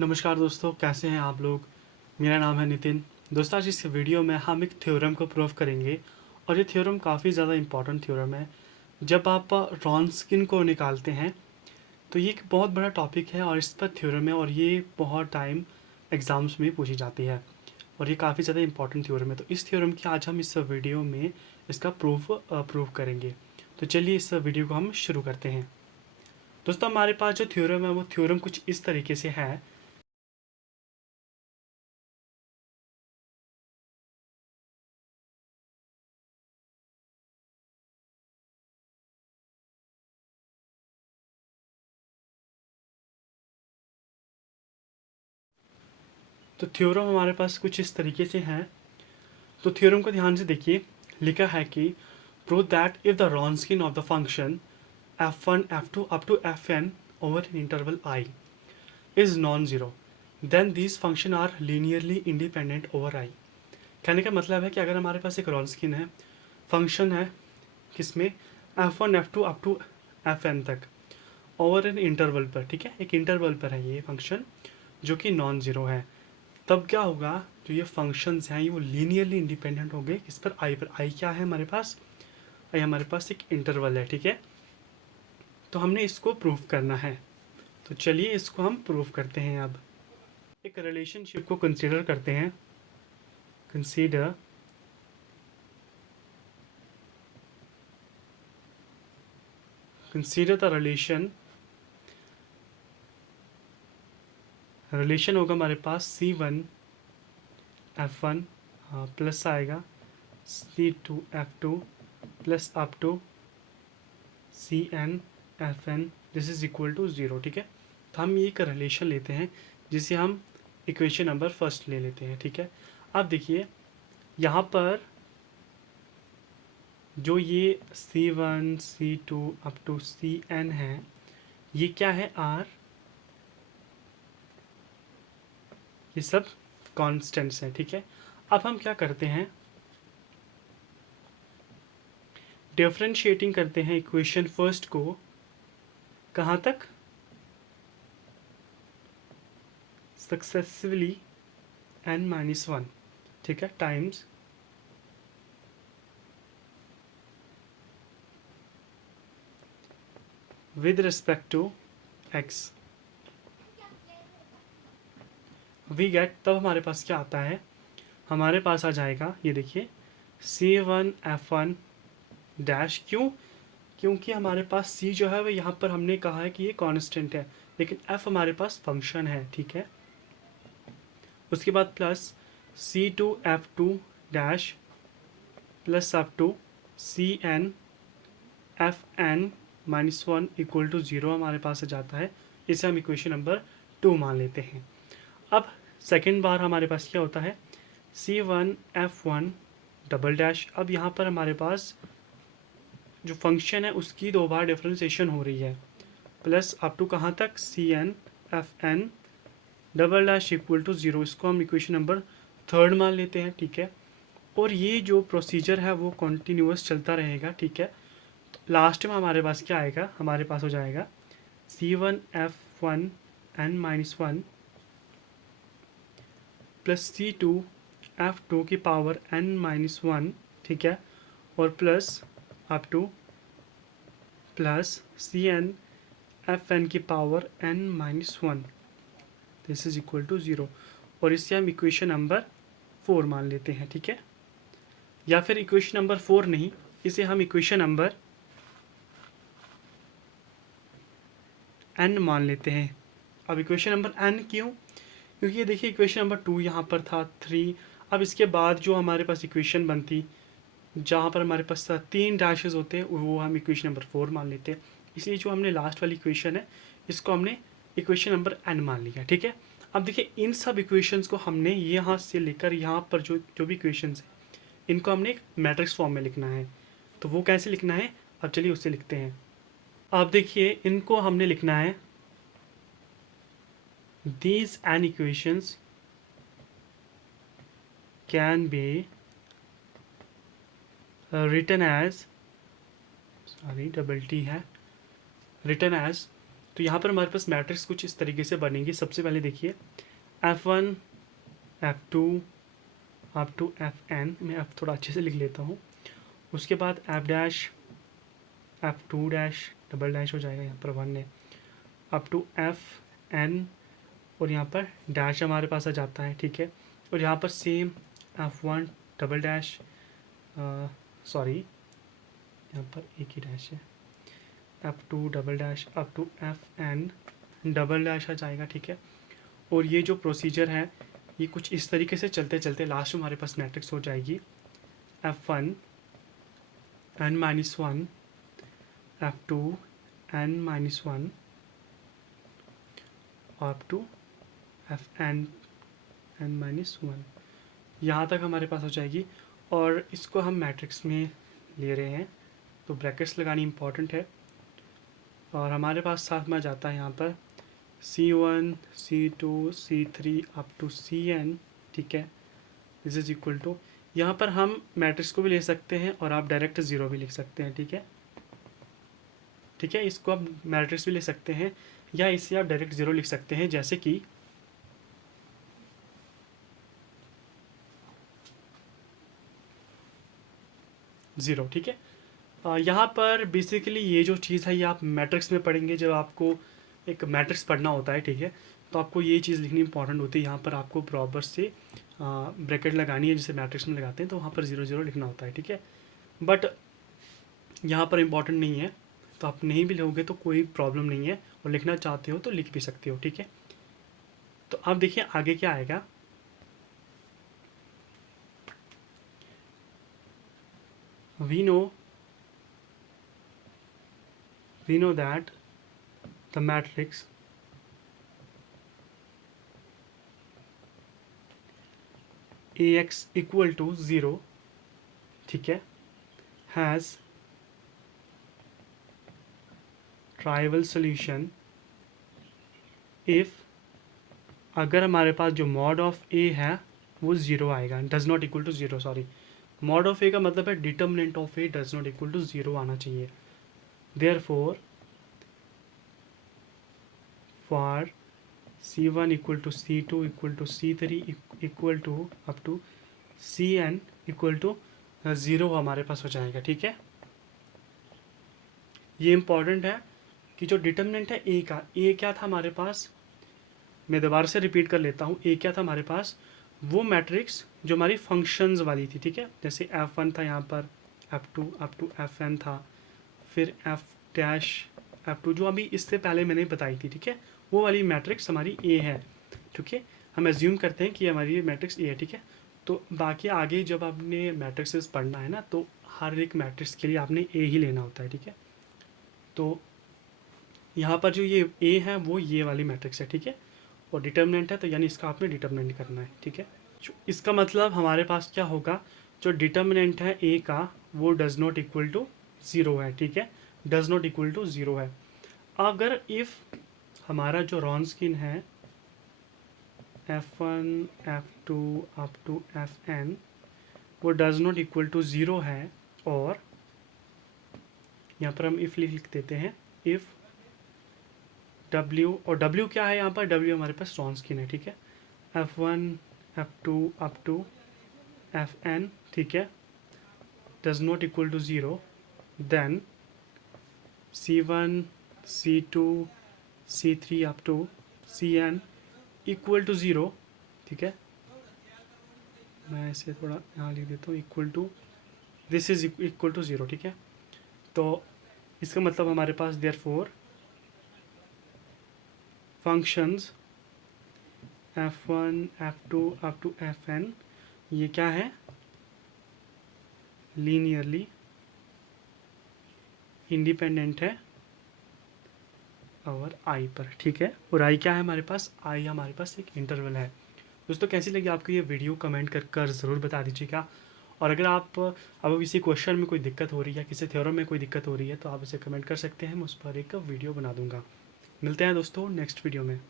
नमस्कार दोस्तों, कैसे हैं आप लोग। मेरा नाम है नितिन। दोस्तों, आज इस वीडियो में हम एक थ्योरम को प्रूव करेंगे और ये थ्योरम काफ़ी ज़्यादा इंपॉर्टेंट थ्योरम है। जब आप रॉन्स्किन को निकालते हैं तो ये एक बहुत बड़ा टॉपिक है और इस पर थ्योरम है और ये बहुत टाइम एग्ज़ाम्स में पूछी जाती है और ये काफ़ी ज़्यादा इंपॉर्टेंट थ्योरम है। तो इस थ्योरम की आज हम इस वीडियो में इसका प्रूफ करेंगे। तो चलिए इस वीडियो को हम शुरू करते हैं। दोस्तों, हमारे पास जो थ्योरम है वो थ्योरम कुछ इस तरीके से है। तो थ्योरम हमारे पास कुछ इस तरीके से है। तो थ्योरम को ध्यान से देखिए। लिखा है कि prove that if the Wronskian of the function f1 f2 up to fn over an interval I is non-zero then these function are linearly independent over I। कहने का मतलब है कि अगर हमारे पास एक रॉन्स्किन है, फंक्शन है किसमें f1 f2 up to fn तक ओवर एन इंटरवल पर, ठीक है, एक इंटरवल पर है ये फंक्शन जो कि नॉन ज़ीरो है, तब क्या होगा, जो ये फंक्शंस हैं ये वो लीनियरली इंडिपेंडेंट हो गए। इस पर आई पर। आई क्या है हमारे पास? आई हमारे पास एक इंटरवल है, ठीक है। तो हमने इसको प्रूव करना है। तो चलिए इसको हम प्रूव करते हैं। अब एक रिलेशनशिप को कंसीडर करते हैं। कंसीडर कंसीडर द रिलेशन होगा हमारे पास C1 F1 प्लस आएगा C2 F2 plus up to CN Fn this is equal to zero, ठीक है। तो हम ये एक रिलेशन लेते हैं जिसे हम इक्वेशन नंबर फर्स्ट ले लेते हैं, ठीक है। अब देखिए यहाँ पर जो ये C1 C2 up to Cn है, ये क्या है? R। ये सब कॉन्स्टेंट्स हैं, ठीक है। अब हम क्या करते हैं, डिफरेंशिएटिंग करते हैं इक्वेशन फर्स्ट को कहाँ तक? सक्सेसिवली n-1, ठीक है, times with respect to x we get. तब हमारे पास क्या आता है? हमारे पास आ जाएगा, ये देखिए, C1 F1 डैश। क्यों? क्योंकि हमारे पास C जो है वो यहाँ पर हमने कहा है कि ये कांस्टेंट है, लेकिन F हमारे पास फंक्शन है, ठीक है। उसके बाद plus C2 F2 dash plus up to CN Fn-1 equal to zero हमारे पास आ जाता है। इसे हम इक्वेशन नंबर 2 मान लेते हैं। अब सेकेंड बार हमारे पास क्या होता है? C1 F1 double dash. अब यहाँ पर हमारे पास जो फंक्शन है उसकी दो बार डिफ्रेंसिएशन हो रही है, प्लस अप टू कहाँ तक? CN Fn double dash equal to zero. इसको हम इक्वेशन नंबर थर्ड मान लेते हैं, ठीक है। और ये जो प्रोसीजर है वो कॉन्टीन्यूअस चलता रहेगा, ठीक है। तो लास्ट में हमारे पास क्या आएगा? हमारे पास हो जाएगा C1 F1 n-1 plus C2 F2 की पावर n-1, ठीक है, और plus up to plus CN Fn की power n-1, this is equal to zero. और इससे हम इक्वेशन नंबर 4 मान लेते हैं, ठीक है। या फिर इक्वेशन नंबर 4 नहीं, इसे हम इक्वेशन नंबर n मान लेते हैं। अब इक्वेशन नंबर n क्यों? क्योंकि ये देखिए इक्वेशन नंबर 2 यहाँ पर था, 3। अब इसके बाद जो हमारे पास इक्वेशन बनती जहाँ पर हमारे पास 3 डैशेस होते हैं वो हम इक्वेशन नंबर 4 मान लेते हैं। इसलिए जो हमने लास्ट वाली इक्वेशन है इसको हमने इक्वेशन नंबर n मान लिया, ठीक है। अब देखिए इन सब इक्वेशंस को हमने यहाँ से लेकर यहाँ पर जो जो भी इक्वेशंस हैं इनको हमने एक मैट्रिक्स फॉर्म में लिखना है। तो वो कैसे लिखना है? अब चलिए उससे लिखते हैं। अब देखिए इनको हमने लिखना है, these n equations can be written as, sorry double T है, written as। तो तो यहाँ पर हमारे पास मैट्रिक्स कुछ इस तरीके से बनेंगी। सबसे पहले देखिए F1 F2 up to Fn, मैं F थोड़ा अच्छे से लिख लेता हूँ। उसके बाद F dash F2 dash double dash हो जाएगा, यहाँ पर 1 है, अप टू Fn, और यहाँ पर डैश हमारे पास आ जाता है, ठीक है। और यहाँ पर same F1 double dash, sorry यहाँ पर एक ही डैश है, F2 double dash up to Fn double dash आ जाएगा, ठीक है। और ये जो प्रोसीजर है ये कुछ इस तरीके से चलते चलते लास्ट में हमारे पास मैट्रिक्स हो जाएगी F1 n-1, F2 n-1 up to Fn n-1, यहाँ तक हमारे पास हो जाएगी। और इसको हम मैट्रिक्स में ले रहे हैं तो ब्रैकेट्स लगानी इम्पॉर्टेंट है। और हमारे पास साथ में आ जाता है यहाँ पर C1 C2 C3 up to Cn, ठीक है। दिस इज इक्वल टू, यहाँ पर हम मैट्रिक्स को भी ले सकते हैं और आप डायरेक्ट ज़ीरो भी लिख सकते हैं, ठीक है। ठीक है, इसको आप मैट्रिक्स भी ले सकते हैं या इसे आप डायरेक्ट ज़ीरो लिख सकते हैं, जैसे कि ज़ीरो, ठीक है। यहाँ पर बेसिकली ये जो चीज़ है ये आप मैट्रिक्स में पढ़ेंगे जब आपको एक मैट्रिक्स पढ़ना होता है, ठीक है। तो आपको ये चीज़ लिखनी इंपॉर्टेंट होती है। यहाँ पर आपको बराबर से ब्रैकेट लगानी है, जैसे मैट्रिक्स में लगाते हैं, तो वहाँ पर 0 0 लिखना होता है, ठीक है। बट यहाँ पर इम्पॉर्टेंट नहीं है, तो आप नहीं भी लोगे तो कोई प्रॉब्लम नहीं है, और लिखना चाहते हो तो लिख भी सकते हो, ठीक है। तो अब देखिए आगे क्या आएगा। we know that the matrix AX equal to 0, ठीक है, has ट्राइवल सॉल्यूशन इफ़, अगर हमारे पास जो मॉड ऑफ ए है वो 0 आएगा, does not equal to 0, sorry, mod of A का मतलब है determinant of A does not equal to 0 आना चाहिए। Therefore for C1 equal to C2 equal to C3 equal to up to Cn equal to 0 हमारे पास हो जाएगा, ठीक है। ये इंपॉर्टेंट है कि जो डिटर्मिनेंट है ए का, ए क्या था हमारे पास, मैं दोबारा से रिपीट कर लेता हूँ। ए क्या था हमारे पास, वो मैट्रिक्स जो हमारी फंक्शंस वाली थी, ठीक है। जैसे F1 था यहाँ पर, F2 अप टू Fn था, फिर F डैश F2 जो अभी इससे पहले मैंने बताई थी, ठीक है। वो वाली मैट्रिक्स हमारी ए है, ठीक है। हम एज्यूम करते हैं कि हमारी मैट्रिक्स ए है, ठीक है। तो बाकी आगे जब आपने मैट्रिक्सेस पढ़ना है ना, तो हर एक मैट्रिक्स के लिए आपने ए ही लेना होता है, ठीक है। तो यहाँ पर जो ये ए है वो ये वाली मैट्रिक्स है, ठीक है। और डिटर्मिनेंट है तो यानी इसका आपने डिटर्मिनेंट करना है, ठीक है। इसका मतलब हमारे पास क्या होगा, जो डिटर्मिनेंट है ए का वो डज नॉट इक्वल टू 0 है, ठीक है, डज नॉट इक्वल टू 0 है। अगर इफ़ हमारा जो रॉन्स्किन है F1 F2 up to Fn वो डज नॉट इक्वल टू 0 है, और यहाँ पर हम इफ़ लिख देते हैं, इफ़ W, और W क्या है यहाँ पर, W हमारे पास रॉन्स्किन है, ठीक है। F1 F2 up to Fn, ठीक है, does not equal to 0, then C1 C2 C3 up to Cn equal to 0, ठीक है। मैं इसे थोड़ा यहाँ लिख देता हूँ, equal to, this is equal to 0, ठीक है। तो इसका मतलब हमारे पास therefore functions F1 F2 up to Fn ये क्या है, लीनियरली इंडिपेंडेंट है और आई पर, ठीक है। और आई क्या है हमारे पास, आई हमारे पास एक इंटरवल है। दोस्तों कैसी लगी आपको ये वीडियो, कमेंट कर ज़रूर बता दीजिएगा। और अगर आप अब किसी क्वेश्चन में कोई दिक्कत हो रही है, किसी थ्योरम में कोई दिक्कत हो रही है, तो आप उसे कमेंट कर सकते हैं, मैं उस पर एक वीडियो बना दूंगा। मिलते हैं दोस्तों नेक्स्ट वीडियो में।